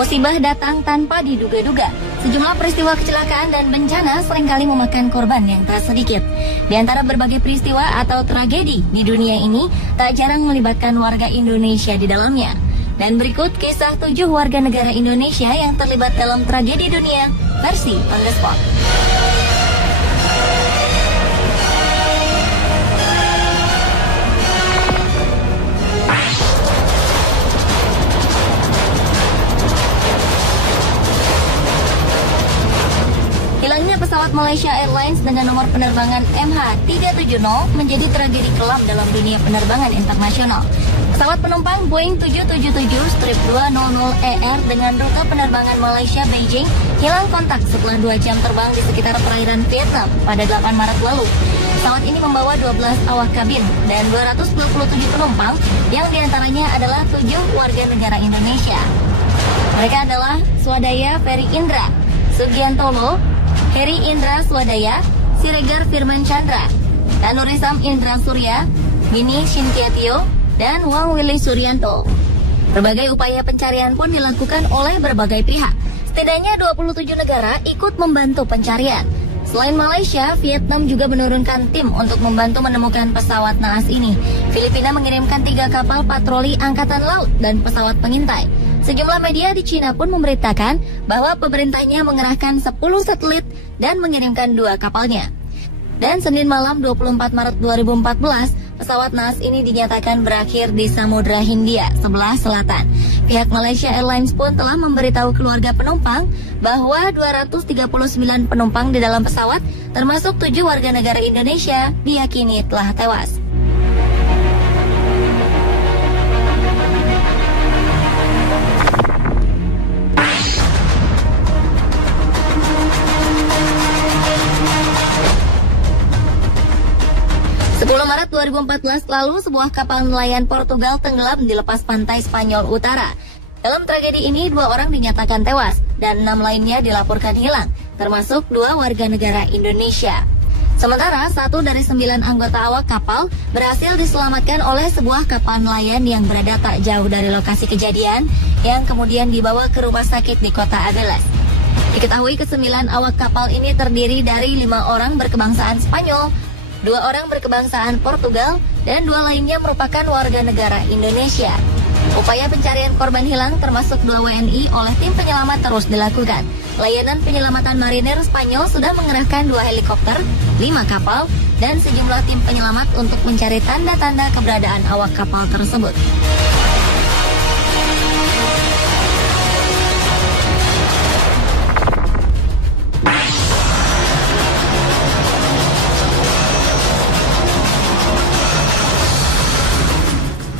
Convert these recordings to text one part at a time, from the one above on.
Musibah datang tanpa diduga-duga. Sejumlah peristiwa kecelakaan dan bencana seringkali memakan korban yang tak sedikit. Di antara berbagai peristiwa atau tragedi di dunia ini, tak jarang melibatkan warga Indonesia di dalamnya. Dan berikut kisah 7 warga negara Indonesia yang terlibat dalam tragedi dunia versi On The Spot. Hilangnya pesawat Malaysia Airlines dengan nomor penerbangan MH370 menjadi tragedi kelam dalam dunia penerbangan internasional. Pesawat penumpang Boeing 777-200ER dengan rute penerbangan Malaysia-Beijing hilang kontak setelah 2 jam terbang di sekitar perairan Vietnam pada 8 Maret lalu. Pesawat ini membawa 12 awak kabin dan 227 penumpang yang diantaranya adalah 7 warga negara Indonesia. Mereka adalah Swadaya Ferry Indra, Sugiantolo, Heri Indra Swadaya, Siregar Firman Chandra, Tanurisam Indra Surya, Mini Shintiatio, dan Wang Willy Suryanto. Berbagai upaya pencarian pun dilakukan oleh berbagai pihak. Setidaknya 27 negara ikut membantu pencarian. Selain Malaysia, Vietnam juga menurunkan tim untuk membantu menemukan pesawat naas ini. Filipina mengirimkan 3 kapal patroli angkatan laut dan pesawat pengintai. Sejumlah media di Cina pun memberitakan bahwa pemerintahnya mengerahkan 10 satelit dan mengirimkan 2 kapalnya. Dan Senin malam 24 Maret 2014, pesawat naas ini dinyatakan berakhir di Samudra Hindia sebelah selatan. Pihak Malaysia Airlines pun telah memberitahu keluarga penumpang bahwa 239 penumpang di dalam pesawat, termasuk 7 warga negara Indonesia, diyakini telah tewas. Maret 2014 lalu, sebuah kapal nelayan Portugal tenggelam di lepas pantai Spanyol Utara. Dalam tragedi ini 2 orang dinyatakan tewas dan 6 lainnya dilaporkan hilang, termasuk 2 warga negara Indonesia. Sementara 1 dari 9 anggota awak kapal berhasil diselamatkan oleh sebuah kapal nelayan yang berada tak jauh dari lokasi kejadian, yang kemudian dibawa ke rumah sakit di kota Abeles. Diketahui ke-9 awak kapal ini terdiri dari 5 orang berkebangsaan Spanyol, 2 orang berkebangsaan Portugal, dan 2 lainnya merupakan warga negara Indonesia. Upaya pencarian korban hilang termasuk 2 WNI oleh tim penyelamat terus dilakukan. Layanan penyelamatan marinir Spanyol sudah mengerahkan 2 helikopter, 5 kapal, dan sejumlah tim penyelamat untuk mencari tanda-tanda keberadaan awak kapal tersebut.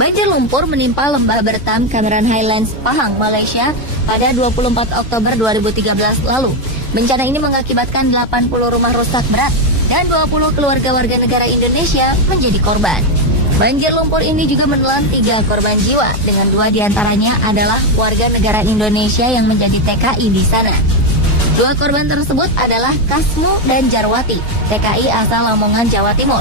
Banjir lumpur menimpa lembah Bertam Cameron Highlands, Pahang, Malaysia pada 24 Oktober 2013 lalu. Bencana ini mengakibatkan 80 rumah rusak berat dan 20 keluarga warga negara Indonesia menjadi korban. Banjir lumpur ini juga menelan 3 korban jiwa, dengan 2 diantaranya adalah warga negara Indonesia yang menjadi TKI di sana. 2 korban tersebut adalah Kasmu dan Jarwati, TKI asal Lamongan, Jawa Timur.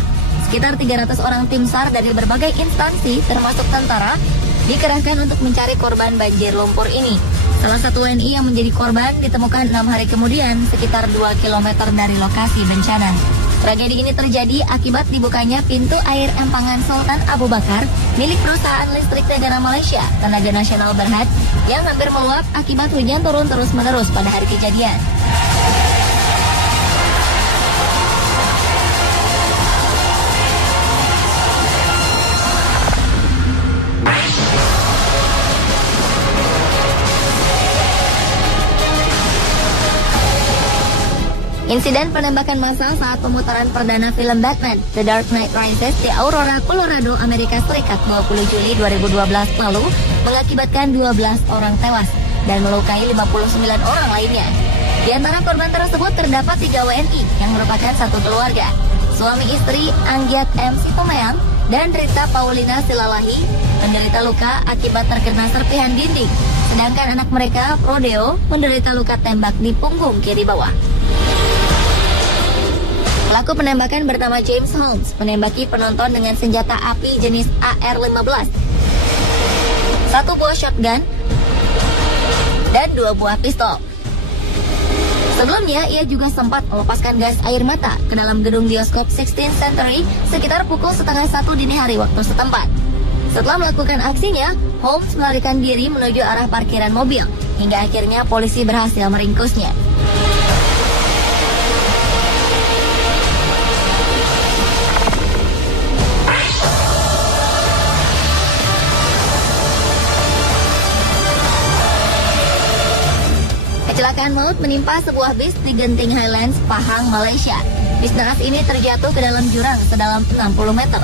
Sekitar 300 orang tim SAR dari berbagai instansi, termasuk tentara, dikerahkan untuk mencari korban banjir lumpur ini. Salah satu WNI yang menjadi korban ditemukan 6 hari kemudian, sekitar 2 km dari lokasi bencana. Tragedi ini terjadi akibat dibukanya pintu air empangan Sultan Abu Bakar milik perusahaan listrik negara Malaysia, Tenaga Nasional Berhad, yang hampir meluap akibat hujan turun terus-menerus pada hari kejadian. Insiden penembakan massal saat pemutaran perdana film Batman, The Dark Knight Rises di Aurora, Colorado, Amerika Serikat 20 Juli 2012 lalu mengakibatkan 12 orang tewas dan melukai 59 orang lainnya. Di antara korban tersebut terdapat 3 WNI yang merupakan satu keluarga. Suami istri Anggiat M. Situmayang dan Rita Paulina Silalahi menderita luka akibat terkena serpihan dinding, sedangkan anak mereka, Prodeo, menderita luka tembak di punggung kiri bawah. Pelaku penembakan bernama James Holmes menembaki penonton dengan senjata api jenis AR-15. 1 buah shotgun, dan 2 buah pistol. Sebelumnya, ia juga sempat melepaskan gas air mata ke dalam gedung bioskop 16th Century sekitar pukul 12:30 dini hari waktu setempat. Setelah melakukan aksinya, Holmes melarikan diri menuju arah parkiran mobil, hingga akhirnya polisi berhasil meringkusnya. Kecelakaan maut menimpa sebuah bis di Genting Highlands, Pahang, Malaysia. Bis naas ini terjatuh ke dalam jurang sedalam 60 meter.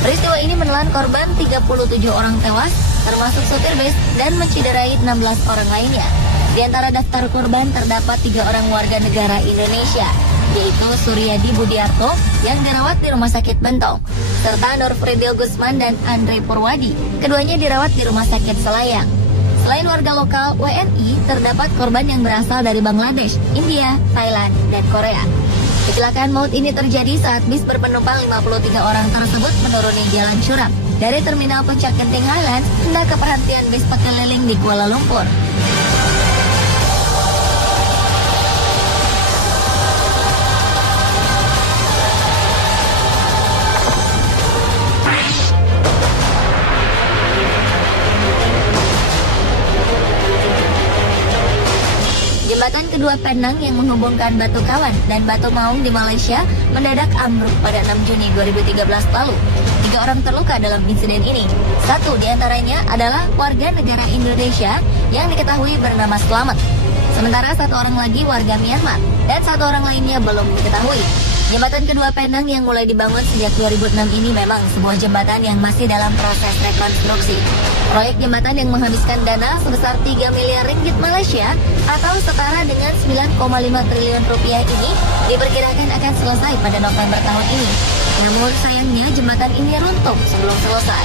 Peristiwa ini menelan korban 37 orang tewas, termasuk supir bis, dan menciderai 16 orang lainnya. Di antara daftar korban terdapat 3 orang warga negara Indonesia, yaitu Suryadi Budiarto yang dirawat di Rumah Sakit Bentong, serta Nurfridil Gusman dan Andre Purwadi. Keduanya dirawat di Rumah Sakit Selayang. Selain warga lokal WNI, terdapat korban yang berasal dari Bangladesh, India, Thailand, dan Korea. Kecelakaan maut ini terjadi saat bis berpenumpang 53 orang tersebut menuruni jalan curam dari terminal Puncak Genting Highlands hendak ke perhentian bis pekeliling di Kuala Lumpur. Jembatan kedua Penang yang menghubungkan Batu Kawan dan Batu Maung di Malaysia mendadak ambruk pada 6 Juni 2013 lalu. 3 orang terluka dalam insiden ini. 1 diantaranya adalah warga negara Indonesia yang diketahui bernama Slamet. Sementara 1 orang lagi warga Myanmar dan 1 orang lainnya belum diketahui. Jembatan kedua Penang yang mulai dibangun sejak 2006 ini memang sebuah jembatan yang masih dalam proses rekonstruksi. Proyek jembatan yang menghabiskan dana sebesar 3 miliar ringgit Malaysia atau setara dengan 9,5 triliun rupiah ini diperkirakan akan selesai pada November tahun ini. Namun sayangnya jembatan ini runtuh sebelum selesai.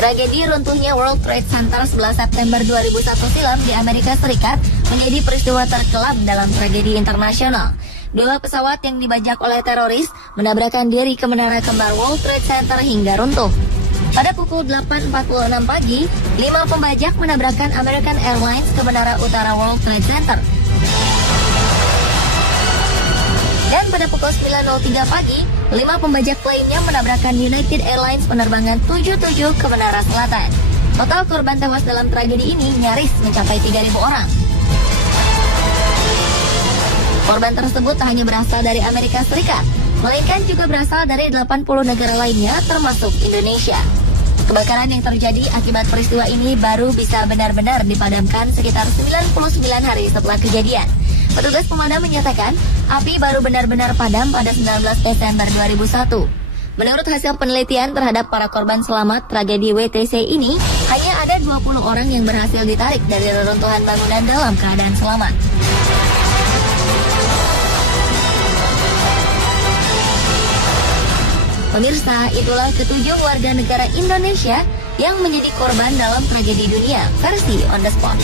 Tragedi runtuhnya World Trade Center 11 September 2001 silam di Amerika Serikat menjadi peristiwa terkelam dalam tragedi internasional. 2 pesawat yang dibajak oleh teroris menabrakkan diri ke menara kembar World Trade Center hingga runtuh. Pada pukul 8.46 pagi, 5 pembajak menabrakkan American Airlines ke menara utara World Trade Center. Dan pada pukul 9.03 pagi, 5 pembajak lainnya menabrakkan United Airlines penerbangan 77 ke Menara Selatan. Total korban tewas dalam tragedi ini nyaris mencapai 3.000 orang. Korban tersebut tak hanya berasal dari Amerika Serikat, melainkan juga berasal dari 80 negara lainnya termasuk Indonesia. Kebakaran yang terjadi akibat peristiwa ini baru bisa benar-benar dipadamkan sekitar 99 hari setelah kejadian. Petugas pemadam menyatakan api baru benar-benar padam pada 19 Desember 2001. Menurut hasil penelitian terhadap para korban selamat tragedi WTC ini, hanya ada 20 orang yang berhasil ditarik dari reruntuhan bangunan dalam keadaan selamat. Pemirsa, itulah ketujuh warga negara Indonesia yang menjadi korban dalam tragedi dunia versi On The Spot.